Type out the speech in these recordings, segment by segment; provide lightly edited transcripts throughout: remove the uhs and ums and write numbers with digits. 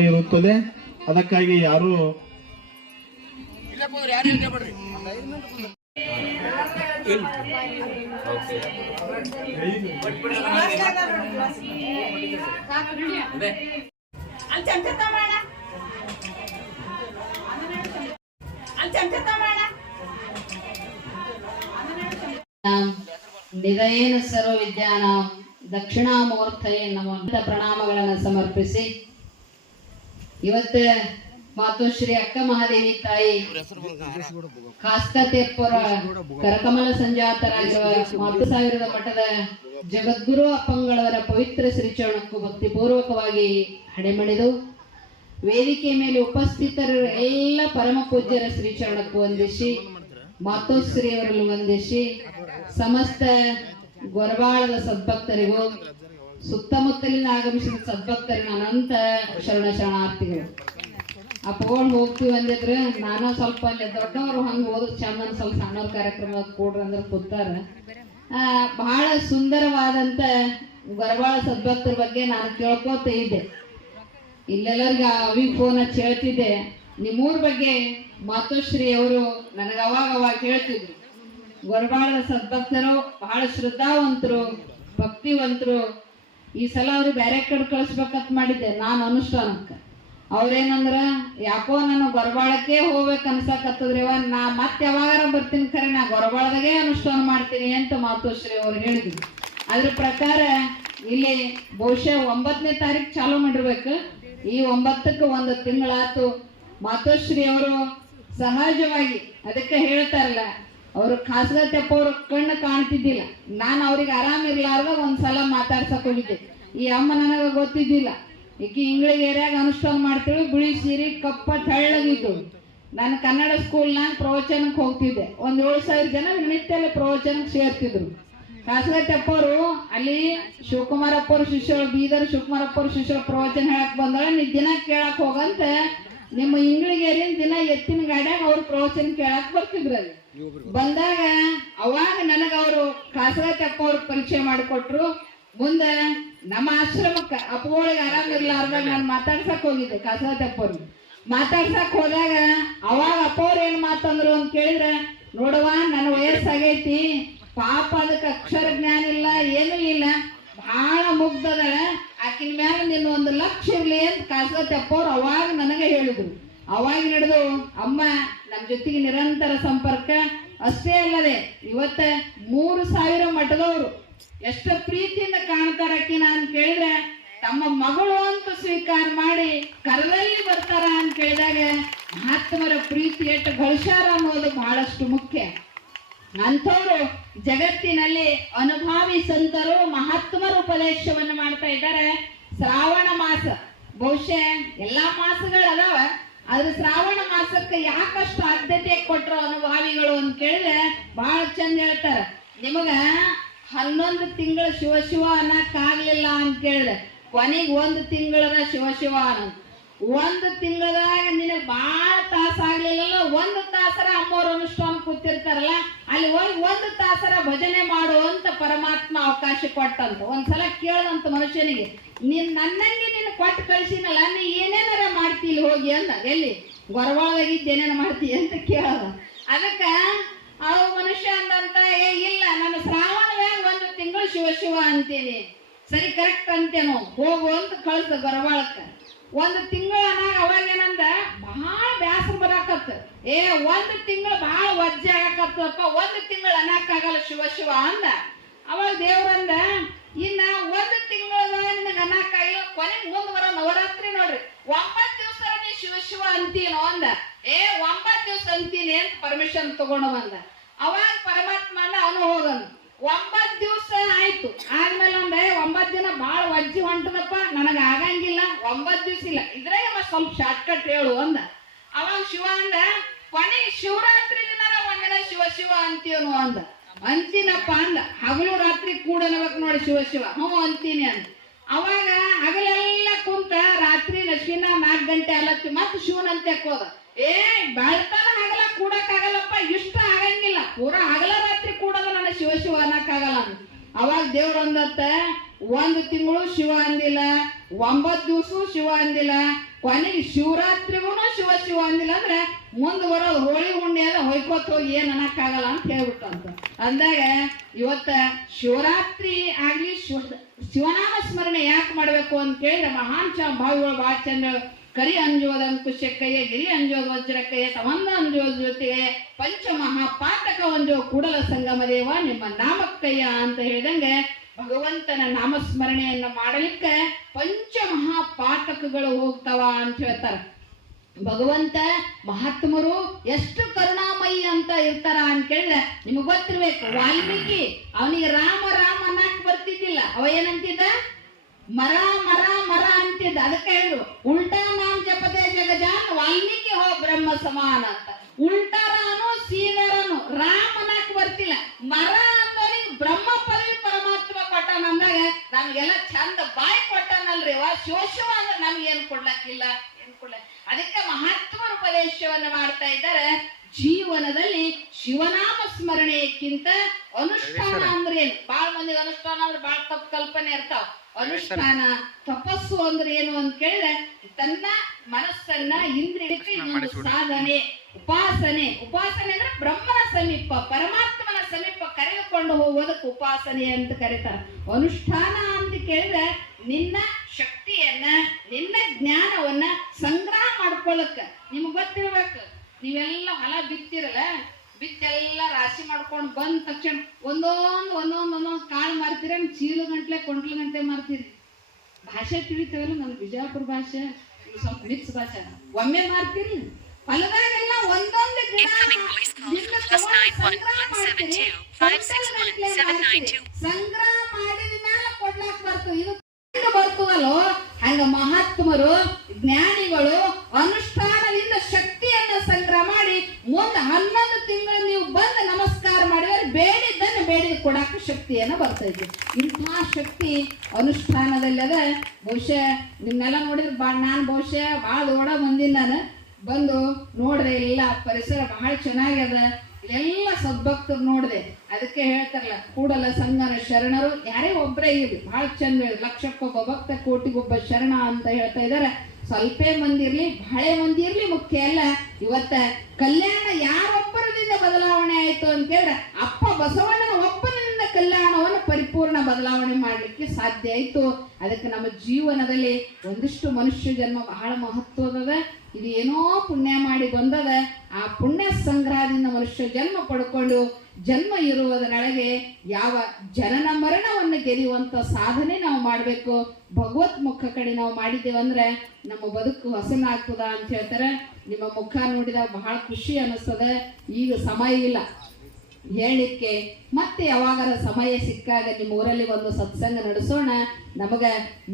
ಇರುತ್ತದೆ. ಅದಕ್ಕಾಗಿ ಯಾರು ನಿಧಯೇನ ಸರ್ವ ವಿದ್ಯಾನ ದಕ್ಷಿಣಾಮೂರ್ತಯೇ ನಮಃ ಪ್ರಣಾಮಗಳನ್ನು ಸಮರ್ಪಿಸಿ ಇವತ್ತು ಮಾತೋಶ್ರೀ ಅಕ್ಕ ಮಹಾದೇವಿ ತಾಯಿ ಕಾಸ್ಕತೆಪ್ಪರ ಕರಕಮಲ ಸಂಜಾತರಾಗಿರುವ 40,000 ಮಠದ ಜಗದ್ಗುರು ಅಪ್ಪಂಗಳವರ ಪವಿತ್ರ ಶ್ರೀಚರಣಕ್ಕೂ ಭಕ್ತಿಪೂರ್ವಕವಾಗಿ ಹಡೆಮಣಿದು ವೇದಿಕೆ ಮೇಲೆ ಉಪಸ್ಥಿತರು ಎಲ್ಲ ಪರಮ ಪೂಜ್ಯರ ಶ್ರೀಚರಣಕ್ಕೂ ವಂದಿಸಿ ಮಾತೋಶ್ರೀ ಅವರನ್ನು ವಂದಿಸಿ ಸಮಸ್ತ ಗೊರಬಾಳದ ಸದ್ಭಕ್ತರಿಗೂ ಸುತ್ತಮುತ್ತಲಿನ ಆಗಮಿಸಿದ ಸದ್ಭಕ್ತರಿನ ಅನಂತ ಶರಣಾರ್ಥಿಗಳು. ಅಪ್ಪಗಳು ಹೋಗ್ತೀವಿ ಅಂದಿದ್ರೆ ನಾನು ಸ್ವಲ್ಪ ಅಲ್ಲಿ ದೊಡ್ಡವರು ಹಂಗೆ ಹೋದ್ರೆ ಚಂದನ ಸ್ವಲ್ಪ ಸಣ್ಣವ್ರ ಕಾರ್ಯಕ್ರಮ ಕೊಡ್ರಿ ಅಂದ್ರೆ ಕೂತಾರ. ಬಹಳ ಸುಂದರವಾದಂತ ಗೊರಬಾಳ ಸದ್ಭಕ್ತರ ಬಗ್ಗೆ ನಾನು ಕೇಳ್ಕೋತ ಇದ್ದೆ. ಇಲ್ಲೆಲ್ಲರಿಗೆ ಅವಿಗೆ ಫೋನ್ ಹಚ್ಚಿ ಹೇಳ್ತಿದ್ದೆ, ನಿಮ್ಮೂರ ಬಗ್ಗೆ ಮಾತೋಶ್ರೀ ಅವರು ನನಗೆ ಅವಾಗ ಹೇಳ್ತಿದ್ರು. ಗೊರಬಾಳದ ಸದ್ಭಕ್ತರು ಬಹಳ ಶ್ರದ್ಧಾವಂತರು, ಭಕ್ತಿವಂತರು. ಈ ಸಲ ಅವ್ರಿಗೆ ಬೇರೆ ಕಡೆ ಕಳಿಸ್ಬೇಕಂತ ಮಾಡಿದ್ದೆ ನಾನು ಅನುಷ್ಠಾನಕ್ಕೆ. ಅವ್ರೇನಂದ್ರ ಯಾಕೋ ನಾನು ಗೊರಬಾಳಕ್ಕೆ ಹೋಗ್ಬೇಕು ಅನ್ಸಕತ್ತದ್ರಿವ, ನಾ ಮತ್ತೆ ಯಾವಾಗಾರ ಬರ್ತೀನಿ, ಖರೆ ನಾ ಗೊರಬಾಳದಾಗೆ ಅನುಷ್ಠಾನ ಮಾಡ್ತೀನಿ ಅಂತ ಮಾತೋಶ್ರೀ ಅವ್ರು ಹೇಳಿದ್ರು. ಅದ್ರ ಪ್ರಕಾರ ಇಲ್ಲಿ ಬಹುಶಃ 9ನೇ ತಾರೀಕು ಚಾಲೂ ಮಾಡಿರ್ಬೇಕು. ಈ 9ಕ್ಕೆ 1 ತಿಂಗಳಾತು. ಮಾತೋಶ್ರೀ ಅವರು ಸಹಜವಾಗಿ ಅದಕ್ಕೆ ಹೇಳ್ತಾರಲ್ಲ, ಅವರು ಖಾಸಗತೆಪ್ಪ ಅವ್ರ ಕಣ್ಣು ಕಾಣ್ತಿದ್ದಿಲ್ಲ. ನಾನು ಅವ್ರಿಗೆ ಆರಾಮಿರ್ಲಾರ್ದ ಒಂದ್ಸಲ ಮಾತಾಡ್ಸಕ್ ಹೋಗಿದ್ದೆ. ಈ ಅಮ್ಮ ನನಗೆ ಗೊತ್ತಿದ್ದಿಲ್ಲ. ಈಕಿ ಇಂಗ್ಲಿಷ್ ಏರಿಯಾಗ ಅನುಷ್ಠಾನ ಮಾಡ್ತೀವಿ, ಬಿಳಿ ಸೀರೆ ಕಪ್ಪ ತೆಳ್ಳಗಿದ್ದು. ನಾನು ಕನ್ನಡ ಸ್ಕೂಲ್ನಾಗ ಪ್ರವಚನಕ್ಕೆ ಹೋಗ್ತಿದ್ದೆ. 7,000 ಜನ ನಿತ್ಯ ಪ್ರವಚನಕ್ಕೆ ಸೇರ್ತಿದ್ರು. ಖಾಸಗತೆಪ್ಪ ಅವರು ಅಲ್ಲಿ ಶಿವಕುಮಾರಪ್ಪ ಅವ್ರ ಶಿಷ್ಯರು, ಬೀದರ್ ಶಿವಕುಮಾರಪ್ಪ ಅವ್ರ ಶಿಷ್ಯರು ಪ್ರವಚನ ಹೇಳಕ್ ಬಂದಾಳ, ನೀ ದಿನ ಕೇಳಕ್ ಹೋಗಂತ ನಿಮ್ಮ ಇಂಗ್ಳಿಗೇರಿನ ದಿನ ಎತ್ತಿನ ಗಾಡ್ಯಾಗ ಅವ್ರ ಪ್ರವಚನ ಕೇಳಕ್ ಬರ್ತಿದ್ರು. ಅಲ್ಲಿ ಬಂದಾಗ ಅವಾಗ ನನಗ ಅವರು ಖಾಸಗತೆಪ್ಪ ಅವ್ರ ಪರಿಚಯ ಮಾಡಿಕೊಟ್ರು. ಮುಂದೆ ನಮ್ಮ ಆಶ್ರಮಕ್ಕ ಅಪ್ಪಗಳಿಗೆ ಆರಾಮಿರ್ಲಾರ್ದಾಗ ನಾನು ಮಾತಾಡ್ಸಕ್ ಹೋಗಿದ್ದೆ. ಖಾಸಗತೆಪ್ಪ ಅವ್ರಿಗೆ ಮಾತಾಡ್ಸಕ್ ಹೋದಾಗ ಅವಾಗ ಅಪ್ಪ ಅವ್ರ ಏನ್ ಮಾತಂದ್ರು ಅಂತ ಕೇಳಿದ್ರೆ, ನೋಡವ ನನ್ನ ವಯಸ್ಸಾಗೈತಿ, ಪಾಪ ಅದಕ್ಕೆ ಅಕ್ಷರ ಜ್ಞಾನ ಇಲ್ಲ, ಏನೂ ಇಲ್ಲ, ಬಹಳ ಮುಗ್ಧದಳ, ಆಕಿನ ಮ್ಯಾಲ ನಿನ್ನ 1 ಲಕ್ಷ ಇರ್ಲಿ ಅಂತ ಖಾಸಗತೆಪ್ಪ ಅವ್ರು ಅವಾಗ ನನಗೆ ಹೇಳಿದ್ರು. ಅವಾಗ ನಡೆದು ಅಮ್ಮ ನಮ್ಮ ಜೊತೆಗೆ ನಿರಂತರ ಸಂಪರ್ಕ. ಅಷ್ಟೇ ಅಲ್ಲದೆ ಇವತ್ತ 3,000 ಮಠದವರು ಎಷ್ಟು ಪ್ರೀತಿಯಿಂದ ಕಾಣ್ತಾರ ಆಕಿನ ಅಂತ ಕೇಳಿದ್ರೆ, ತಮ್ಮ ಮಗಳು ಅಂತ ಸ್ವೀಕಾರ ಮಾಡಿ ಕರದಲ್ಲಿ ಬರ್ತಾರ ಅಂತ ಕೇಳಿದಾಗ ಮಹಾತ್ಮರ ಪ್ರೀತಿ ಎಷ್ಟು ಗಳಿಸ್ಯಾರ ಅನ್ನೋದು ಬಹಳಷ್ಟು ಮುಖ್ಯ. ಅಂಥವ್ರು ಜಗತ್ತಿನಲ್ಲಿ ಅನುಭಾವಿ ಸಂತರು ಮಹಾತ್ಮರ ಉಪದೇಶವನ್ನು ಮಾಡ್ತಾ ಇದ್ದಾರೆ. ಶ್ರಾವಣ ಮಾಸ ಬಹುಶಃ ಎಲ್ಲಾ ಮಾಸಗಳು ಅದಾವ, ಆದ್ರೆ ಶ್ರಾವಣ ಮಾಸಕ್ಕೆ ಯಾಕಷ್ಟು ಆದ್ಯತೆ ಕೊಟ್ರು ಅನುಭಾವಿಗಳು ಅಂತ ಕೇಳಿದ್ರೆ ಬಹಳ ಚಂದ ಹೇಳ್ತಾರ. ನಿಮಗ 11 ತಿಂಗಳು ಶಿವ ಅನ್ನಕ್ಕಾಗ್ಲಿಲ್ಲ ಅಂತ ಕೇಳಿದ್ರೆ ಕೊನೆಗೆ 1 ತಿಂಗಳದ ಶಿವ ಅನ್ನೋದು. 1 ತಿಂಗಳದಾಗ ನಿನಗೆ ಬಹಳ ತಾಸ ಆಗ್ಲಿಲ್ಲ, 1 ತಾಸರ ಅಮ್ಮವ್ರ ಅನುಷ್ಠಾನ ಕೂತಿರ್ತಾರಲ್ಲ, ಅಲ್ಲಿ ಹೋಗಿ 1 ತಾಸರ ಭಜನೆ ಮಾಡುವಂತ ಪರಮಾತ್ಮ ಅವಕಾಶ ಕೊಟ್ಟಂತ. ಒಂದ್ಸಲ ಕೇಳದಂತ ಮನುಷ್ಯನಿಗೆ, ನನ್ನಂಗೆ ನೀನು ಕೊಟ್ಟು ಕಳ್ಸಿನಲ್ಲ, ನೀ ಏನೇನಾರ ಮಾಡ್ತೀವಿ ಹೋಗಿ ಅಂದ. ಎಲ್ಲಿ ಗೊರಬಾಳದಾಗಿದ್ದು ಏನೇನ ಮಾಡ್ತೀವಿ ಅಂತ ಕೇಳದ. ಅದಕ್ಕ ಅವ ಮನುಷ್ಯ ಅಂದಂತ, ಇಲ್ಲ ನಾನು ಶ್ರಾವಣದಾಗ 1 ತಿಂಗಳು ಶಿವ ಅಂತೀನಿ, ಸರಿ ಕರೆಕ್ಟ್ ಅಂತೇನೋ, ಹೋಗು ಅಂತ ಕಳ್ಸ ಗೊರಬಾಳಕ್ಕ. 1 ತಿಂಗಳು ಅನ್ನಾಗ ಅವಾಗ ಏನಂದ ಬಹಳ ಬ್ಯಾಸರ ಬರಾಕತ್ತ. 1 ತಿಂಗಳು ಬಹಳ ವಜ್ಜೆ ಆಗಾಕತ್ತಪ್ಪ, 1 ತಿಂಗಳು ಅನ್ನಕ್ಕಾಗಲ್ಲ ಶಿವ ಅಂದ. ಅವಾಗ ದೇವ್ರಂದ, ಇನ್ನ 1 ತಿಂಗಳದಾಗ ನಿನಗೆ ಅನ್ನಕ್ಕಾಗಿಲ್ಲ, ಕೊನೆಗೆ ಮುಂದುವರ ನವರಾತ್ರಿ ನೋಡ್ರಿ 9 ದಿವಸ ನೀ ಶಿವ ಅಂತೀನೋ ಅಂದ. 9 ದಿವಸ ಅಂತೀನಿ ಅಂತ ಪರ್ಮಿಷನ್ ತಗೊಂಡು ಬಂದ. ಅವಾಗ ಪರಮಾತ್ಮ ಅಂದ, ಅವನು ಹೋಗನು. 9 ದಿವಸ ಆಯ್ತು. ಆದ್ಮೇಲೆ ಒಂದೆ 9 ದಿನ ಬಾಳ ವಜ್ಜಿ ಹೊಂಟದಪ್ಪ, ನನಗ ಆಗಂಗಿಲ್ಲ, 9 ದಿವಸ ಇಲ್ಲ, ಇದ್ರಾಗ ಸ್ವಲ್ಪ ಶಾರ್ಟ್ ಕಟ್ ಹೇಳು ಅಂದ. ಅವಾಗ ಶಿವ ಅಂದ, ಕೊನೆಗೆ ಶಿವರಾತ್ರಿ ದಿನ ಒಂದಿನ ಶಿವ ಅಂತೀವನು ಅಂದ. ಅಂತೀನಪ್ಪ ಅಂದ. ಹಗಲು ರಾತ್ರಿ ಕೂಡಬೇಕು ನೋಡಿ ಶಿವ ಹ್ಞೂ ಅಂತೀನಿ ಅಂದ. ಅವಾಗ ಹಗಲೆಲ್ಲ ಕುಂತ ರಾತ್ರಿ ನಶ್ವಿನ 4 ಗಂಟೆ ಅಲ್ಲತ್ತಿ ಮತ್ತೆ ಶಿವನಂತೆ ಹೋದ. ಬೆಳ್ತಾನ ಹಗಲ ಕೂಡಕ್ಕಾಗಲ್ಲಪ್ಪ, ಇಷ್ಟ ಆಗಂಗಿಲ್ಲ, ಪೂರಾ ಹಗಲ ರಾತ್ರಿ ಕೂಡೋದು ನನ್ನ ಶಿವ ಅನ್ನಕ್ಕಾಗಲ್ಲ ಅಂದ. ಅವಾಗ ದೇವ್ರ ಅಂದತ್ತ, 1 ತಿಂಗಳು ಶಿವ ಅಂದಿಲ್ಲ, 9 ದಿವಸ ಶಿವ ಅಂದಿಲ್ಲ, ಕೊನೆಗೆ ಶಿವರಾತ್ರಿಗೂ ಶಿವ ಶಿವ ಅಂದಿಲ್ಲ ಅಂದ್ರೆ ಮುಂದೆ ಬರೋದು ಹೋಳಿ ಹುಣ್ಣಿ ಎಲ್ಲ ಹೊಯ್ಕೋತ ಹೋಗಿ ಏನ್ ಅನ್ನಕ್ಕಾಗಲ್ಲ ಅಂತ ಹೇಳ್ಬಿಟ್ಟಂತ. ಅಂದಾಗ ಇವತ್ತ ಶಿವರಾತ್ರಿ ಆಗ್ಲಿ ಶಿವನಾಮ ಸ್ಮರಣೆ ಯಾಕೆ ಮಾಡ್ಬೇಕು ಅಂತ ಕೇಳಿದ್ರೆ ಮಹಾನ್ ಭಾವಿಗಳು ಬಹಳ ಚಂದ ಕರಿ ಅಂಜೋದ ಅಂಕುಶಕ್ಕಯ್ಯ ಗಿರಿ ಅಂಜೋದ ವಜ್ರಕ್ಕಯ್ಯ ತವಂದ ಅಂಜೋದ ಜೊತೆಗೆ ಪಂಚಮಹಾಪಾತಕ ಒಂಜೋ ಕೂಡಲ ಸಂಗಮ ದೇವ ನಿಮ್ಮ ನಾಮಕ್ಕಯ್ಯ ಅಂತ ಹೇಳಿದಂಗೆ ಭಗವಂತನ ನಾಮಸ್ಮರಣೆಯನ್ನ ಮಾಡಲಿಕ್ಕೆ ಪಂಚಮಹಾಪಾತಕಗಳು ಹೋಗ್ತಾವ ಅಂತ ಹೇಳ್ತಾರ. ಭಗವಂತ ಮಹಾತ್ಮರು ಎಷ್ಟು ಕರುಣಾಮಯಿ ಅಂತ ಇರ್ತಾರ ಅಂತ ಕೇಳಿದ್ರೆ ನಿಮಗ್ ಗೊತ್ತಿರ್ಬೇಕು. ವಾಲ್ಮೀಕಿ ಅವನಿಗೆ ರಾಮ ರಾಮ ಅನ್ನಕ್ ಬರ್ತಿದ್ದಿಲ್ಲ, ಅವ ಏನಂತಿದ್ದ ಮರ ಮರ ಮರ ಅಂತಿದ್ದ. ಅದಕ್ಕೆ ಹೇಳಿದ್ರು ಉಲ್ಟಾ ನಾಮ್ ಜಪತೆ ಜಗಜಾನ್ ವಾಲ್ಮೀಕಿ ಹೋ ಬ್ರಹ್ಮ ಸಮಾನ ಅಂತ. ಉಲ್ಟಾರಾನು ಸೀದರನು ರಾಮ ಅನ್ನಕ್ ಬರ್ತಿಲ್ಲ, ಮರ ಅಂದವನಿಗೆ ಬ್ರಹ್ಮ ಪದವಿ ಪರಮಾತ್ಮ ಕೊಟ್ಟಾನ ಅಂದಾಗ ನಮ್ಗೆಲ್ಲ ಚಂದ ಬಾಯಿ ಕೊಟ್ಟಾನಲ್ರಿ ಶಿವ ಅಂದ್ರೆ ನಮ್ಗೆ ಏನ್ ಕೊಡ್ಲಕ್ಕಿಲ್ಲ, ಏನ್ ಕೊಡ್ಲ. ಅದಕ್ಕೆ ಮಹಾತ್ಮರ ಉಪದೇಶವನ್ನ ಮಾಡ್ತಾ ಇದ್ದಾರೆ. ಜೀವನದಲ್ಲಿ ಶಿವನಾಮ ಸ್ಮರಣೆಯಕ್ಕಿಂತ ಅನುಷ್ಠಾನ ಅಂದ್ರೆ ಏನು? ಬಾಳ ಮಂದಿ ಅನುಷ್ಠಾನ ಅಂದ್ರೆ ಬಾಳ ತಪ್ಪು ಕಲ್ಪನೆ ಇರ್ತಾವ. ಅನುಷ್ಠಾನ ತಪಸ್ಸು ಅಂದ್ರೆ ಏನು ಅಂತ ಕೇಳಿದ್ರೆ ತನ್ನ ಮನಸ್ಸನ್ನ ಇಂದ್ರಿಯಕ್ಕೆ ಇನ್ನೊಂದು ಸಾಧನೆ. ಉಪಾಸನೆ ಅಂದ್ರೆ ಬ್ರಹ್ಮನ ಸಮೀಪ ಪರಮಾತ್ಮನ ಸಮೀಪ ಕರೆದುಕೊಂಡು ಹೋಗೋದಕ್ಕೆ ಉಪಾಸನೆ ಅಂತ ಕರೀತಾರೆ. ಅನುಷ್ಠಾನ ಅಂತ ಕೇಳಿದ್ರೆ ನಿನ್ನ ಶಕ್ತಿಯನ್ನ ನಿನ್ನ ಜ್ಞಾನವನ್ನ ಸಂಗ್ರಹ ಮಾಡ್ಕೊಳಕ್ಕ ನಿಮ್ಗೆ ಗೊತ್ತಿರ್ಬೇಕು. ನೀವೆಲ್ಲ ಹೊಲ ಬಿತ್ತಿರಲ್ಲ, ಬಿತ್ತೆಲ್ಲ ರಾಶಿ ಮಾಡ್ಕೊಂಡು ಬಂದ ತಕ್ಷಣ ಒಂದೊಂದು ಕಾಳು ಮಾರ್ತೀರ, ಚೀಲ ಗಂಟ್ಲೆ ಕೊಂಟ್ಲ ಗಂಟೆ ಮಾರ್ತೀರಿ. ಭಾಷೆ ತಿಳಿತೇವಲ್ಲ, ನಮ್ ಬಿಜಾಪುರ ಭಾಷೆ ಸ್ವಲ್ಪ ಮಿಕ್ಸ್ ಭಾಷೆ. ಒಮ್ಮೆ ಮಾರ್ತೀರಿ ಹೊಲದಾಗೆಲ್ಲ ಒಂದೊಂದು ಗಿಡ ಸಂಗ್ರಹ ಮಾಡಿದ ಮೇಲೆ ಕೊಡ್ಲಾಕ್ ಬರ್ತದೆ. ಇದು ಬರ್ತದಲ್ಲೋ ಹಂಗ ಮಹಾತ್ಮರು ಜ್ಞಾನಿಗಳು ಅನುಷ್ಠಾನದಿಂದ ಶಕ್ತಿಯನ್ನ ಸಂಗ್ರಹ ಮಾಡಿ ಮುಂದೆ 11 ತಿಂಗಳು ನೀವು ಬಂದು ನಮಸ್ಕಾರ ಮಾಡಿದ್ರೆ ಬೇಡಿದ್ದನ್ನು ಬೇಡಿದ ಕೊಡಾಕ ಶಕ್ತಿಯನ್ನ ಬರ್ತೈತಿ. ಇಂತಹ ಶಕ್ತಿ ಅನುಷ್ಠಾನದಲ್ಲಿ ಅದ. ಬಹುಶಃ ನಿಮ್ನೆಲ್ಲ ನೋಡಿದ್ರೆ ನಾನು ಬಹುಶಃ ಬಹಳ ಓಡ ಬಂದಿನ ನಾನು ಬಂದು ನೋಡ್ದೆ, ಎಲ್ಲ ಪರಿಸರ ಬಹಳ ಚೆನ್ನಾಗ್ಯದ, ಎಲ್ಲ ಸದ್ಭಕ್ತರು ನೋಡಿದೆ. ಅದಕ್ಕೆ ಹೇಳ್ತಾರಲ್ಲ ಕೂಡಲ ಸಂಗನ ಶರಣರು ಯಾರೇ ಒಬ್ಬರೇ ಇರ್ಲಿ ಬಹಳ ಚಂದ, ಲಕ್ಷಕ್ಕೊಬ್ಬ ಭಕ್ತ ಕೋಟಿಗೊಬ್ಬ ಶರಣ ಅಂತ ಹೇಳ್ತಾ ಇದಾರೆ. ಸ್ವಲ್ಪೇ ಮಂದಿ ಇರ್ಲಿ ಬಹಳ ಮಂದಿ ಇರ್ಲಿ ಮುಖ್ಯ ಅಲ್ಲ. ಇವತ್ತ ಕಲ್ಯಾಣ ಯಾರೊಬ್ಬರದಿಂದ ಬದಲಾವಣೆ ಆಯ್ತು ಅಂತ ಕೇಳಿದ್ರೆ ಅಪ್ಪ ಬಸವಣ್ಣನ ಒಬ್ಬನಿಂದ ಕಲ್ಯಾಣವನ್ನು ಪರಿಪೂರ್ಣ ಬದಲಾವಣೆ ಮಾಡ್ಲಿಕ್ಕೆ ಸಾಧ್ಯ ಆಯ್ತು. ಅದಕ್ಕೆ ನಮ್ಮ ಜೀವನದಲ್ಲಿ ಒಂದಿಷ್ಟು ಮನುಷ್ಯ ಜನ್ಮ ಬಹಳ ಮಹತ್ವದ. ಇದು ಏನೋ ಪುಣ್ಯ ಮಾಡಿ ಬಂದದ. ಆ ಪುಣ್ಯ ಸಂಗ್ರಹದಿಂದ ಮನುಷ್ಯ ಜನ್ಮ ಪಡ್ಕೊಂಡು ಜನ್ಮ ಇರುವುದರೊಳಗೆ ಯಾವ ಜನನ ಮರಣವನ್ನು ಗೆರೆಯುವಂತ ಸಾಧನೆ ನಾವು ಮಾಡಬೇಕು. ಭಗವತ್ ಮುಖ ಕಡೆ ನಾವು ಮಾಡಿದ್ದೇವಂದ್ರೆ ನಮ್ಮ ಬದುಕು ಹಸನಾಗ್ತದ ಅಂತ ಹೇಳ್ತಾರೆ. ನಿಮ್ಮ ಮುಖ ನೋಡಿದಾಗ ಬಹಳ ಖುಷಿ ಅನಿಸ್ತದ. ಈಗ ಸಮಯ ಇಲ್ಲ ಹೇಳಲಿಕ್ಕೆ, ಮತ್ತೆ ಯಾವಾಗಾರ ಸಮಯ ಸಿಕ್ಕಾಗ ನಿಮ್ಮ ಊರಲ್ಲಿ ಒಂದು ಸತ್ಸಂಗ ನಡೆಸೋಣ. ನಮಗ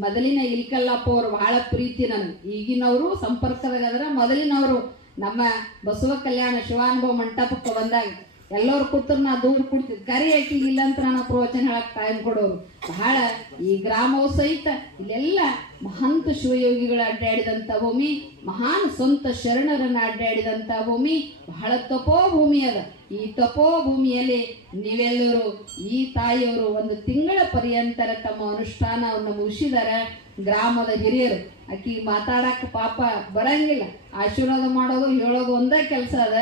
ಮೊದಲಿನ ಇಲ್ಕಲ್ಲಪ್ಪ ಅವರು ಬಹಳ ಪ್ರೀತಿ. ನನಗೆ ಈಗಿನವರು ಸಂಪರ್ಕದಾಗದ್ರ, ಮೊದಲಿನವರು ನಮ್ಮ ಬಸವ ಕಲ್ಯಾಣ ಶಿವಾನುಭವ ಮಂಟಪಕ್ಕೆ ಬಂದಾಗ ಎಲ್ಲರೂ ಕೂತರು ನಾ ದೂರ ಕೊಡ್ತಿದ್, ಕರಿ ಹಾಕಿಗಿಲ್ಲ ಅಂತ ನಾನು ಪ್ರವಚನ ಹೇಳಕ್ ಟೈಮ್ ಕೊಡೋರು ಬಹಳ. ಈ ಗ್ರಾಮವು ಸಹಿತ ಇಲ್ಲೆಲ್ಲ ಮಹಂತ ಶಿವಯೋಗಿಗಳು ಅಡ್ಡಾಡಿದಂಥ ಭೂಮಿ, ಮಹಾನ್ ಸ್ವಂತ ಶರಣರನ್ನ ಅಡ್ಡಾಡಿದಂಥ ಭೂಮಿ, ಬಹಳ ತಪೋಭೂಮಿ ಅದ. ಈ ತಪೋಭೂಮಿಯಲ್ಲಿ ನೀವೆಲ್ಲರೂ ಈ ತಾಯಿಯವರು 1 ತಿಂಗಳ ಪರ್ಯಂತರ ತಮ್ಮ ಅನುಷ್ಠಾನವನ್ನು ಮುಗಿಸಿದಾರೆ. ಗ್ರಾಮದ ಹಿರಿಯರು ಆಕಿ ಮಾತಾಡಕ್ಕೆ ಪಾಪ ಬರಂಗಿಲ್ಲ, ಆಶೀರ್ವಾದ ಮಾಡೋದು ಹೇಳೋದು ಒಂದೇ ಕೆಲಸ ಅದ.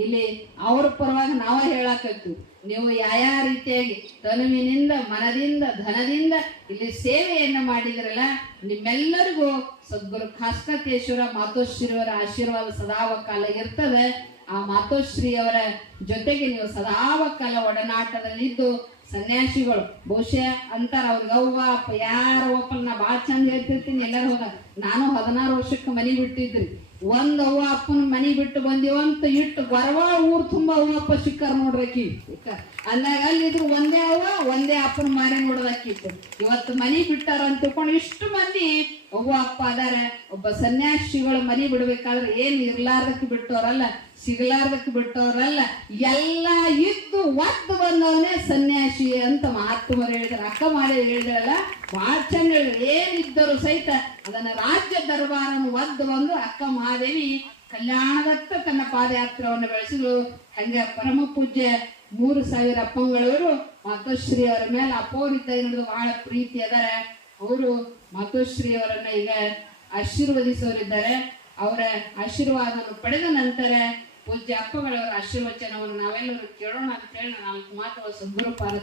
ಇಲ್ಲಿ ಅವ್ರ ಪರವಾಗಿ ನಾವೇ ಹೇಳಾಕತ್ತು. ನೀವು ಯಾವ ರೀತಿಯಾಗಿ ತನುವಿನಿಂದ ಮನದಿಂದ ಧನದಿಂದ ಇಲ್ಲಿ ಸೇವೆಯನ್ನ ಮಾಡಿದ್ರಲ್ಲ, ನಿಮ್ಮೆಲ್ಲರಿಗೂ ಸದ್ಗುರು ಖಾಸ್ಕತೇಶ್ವರ ಮಾತೋಶ್ರೀಯವರ ಆಶೀರ್ವಾದ ಸದಾವ ಕಾಲ ಇರ್ತದೆ. ಆ ಮಾತೋಶ್ರೀಯವರ ಜೊತೆಗೆ ನೀವು ಸದಾವ ಕಾಲ ಒಡನಾಟದಲ್ಲಿದ್ದು ಸನ್ಯಾಸಿಗಳು ಬಹುಶಃ ಅಂತಾರ ಅವ್ರಿಗೆ ಅವ್ವ ಅಪ್ಪ ಯಾರ ಒಪ್ಪಲ್ ನಾ ಭಾಳ ಚಂದ ಹೇಳ್ತಿರ್ತೀನಿ. ಎಲ್ಲರೂ ಹೋದಾಗ ನಾನು 16 ವರ್ಷಕ್ಕೆ ಮನೆ ಬಿಟ್ಟಿದ್ರಿ, ಒಂದ್ ಅವ್ವ ಅಪ್ಪನ ಮನಿ ಬಿಟ್ಟು ಬಂದಿವಂತ ಇಟ್ಟು ಗೊರವ ಊರ್ ತುಂಬಾ ಅವ್ವ ಅಪ್ಪ ಸಿಕ್ಕಾರ ನೋಡ್ರಕಿ ಅಂದಾಗ ಅಲ್ಲಿದ್ರು ಒಂದೇ ಅವ್ವ ಒಂದೇ ಅಪ್ಪನ ಮಾರಿ ನೋಡೋದಕ್ಕಿತ್ತು. ಇವತ್ತು ಮನಿ ಬಿಟ್ಟಾರ ಅಂತ ತಿಳ್ಕೊಂಡು ಇಷ್ಟು ಮಂದಿ ಅವ್ವ ಅಪ್ಪ ಅದಾರ. ಒಬ್ಬ ಸನ್ಯಾಸಿಗಳು ಮನಿ ಬಿಡ್ಬೇಕಾದ್ರೆ ಏನ್ ಇರ್ಲಾರ್ದಕ್ಕೆ ಬಿಟ್ಟೋರಲ್ಲ, ಸಿಗಲಾರ್ದಕ್ಕೆ ಬಿಟ್ಟೋರಲ್ಲ, ಎಲ್ಲ ಇದ್ದು ಒದ್ದು ಬಂದವನೇ ಸನ್ಯಾಸಿ ಅಂತ ಮಹಾತ್ಮರು ಹೇಳಿದ್ರು. ಅಕ್ಕ ಮಾಡಿ ಹೇಳಿದ್ರಲ್ಲ ಬಹಳ ಚಂದ ಹೇಳಿದ್ರು. ಏನಿದ್ದರು ಸಹಿತ ಅದನ್ನ ರಾಜ್ಯ ದರ್ಬಾರನ್ನು ಒದ್ದು ಬಂದು ಅಕ್ಕ ಮಹಾದೇವಿ ಕಲ್ಯಾಣದತ್ತ ತನ್ನ ಪಾದಯಾತ್ರವನ್ನು ಬೆಳೆಸಿದ್ರು. ಹಂಗೆ ಪರಮ ಪೂಜ್ಯ 3000 ಅಪ್ಪಂಗಳವರು ಮಾತೋಶ್ರೀ ಅವರ ಮೇಲೆ ಅಪೋರಿತ ಹಿಡಿದು ಬಹಳ ಪ್ರೀತಿ ಅದಾರ. ಅವರು ಮಾತೋಶ್ರೀ ಅವರನ್ನ ಈಗ ಆಶೀರ್ವದಿಸೋರಿದ್ದಾರೆ. ಅವರ ಆಶೀರ್ವಾದವನ್ನು ಪಡೆದ ನಂತರ ಪೂಜ್ಯ ಅಪ್ಪಗಳವರ ಆಶೀರ್ವಚನವನ್ನು ನಾವೆಲ್ಲರೂ ಕೇಳೋಣ ಅಂತ ಹೇಳಿ 4 ಮಾತು ಸದ್ಗುರು ಪಾದ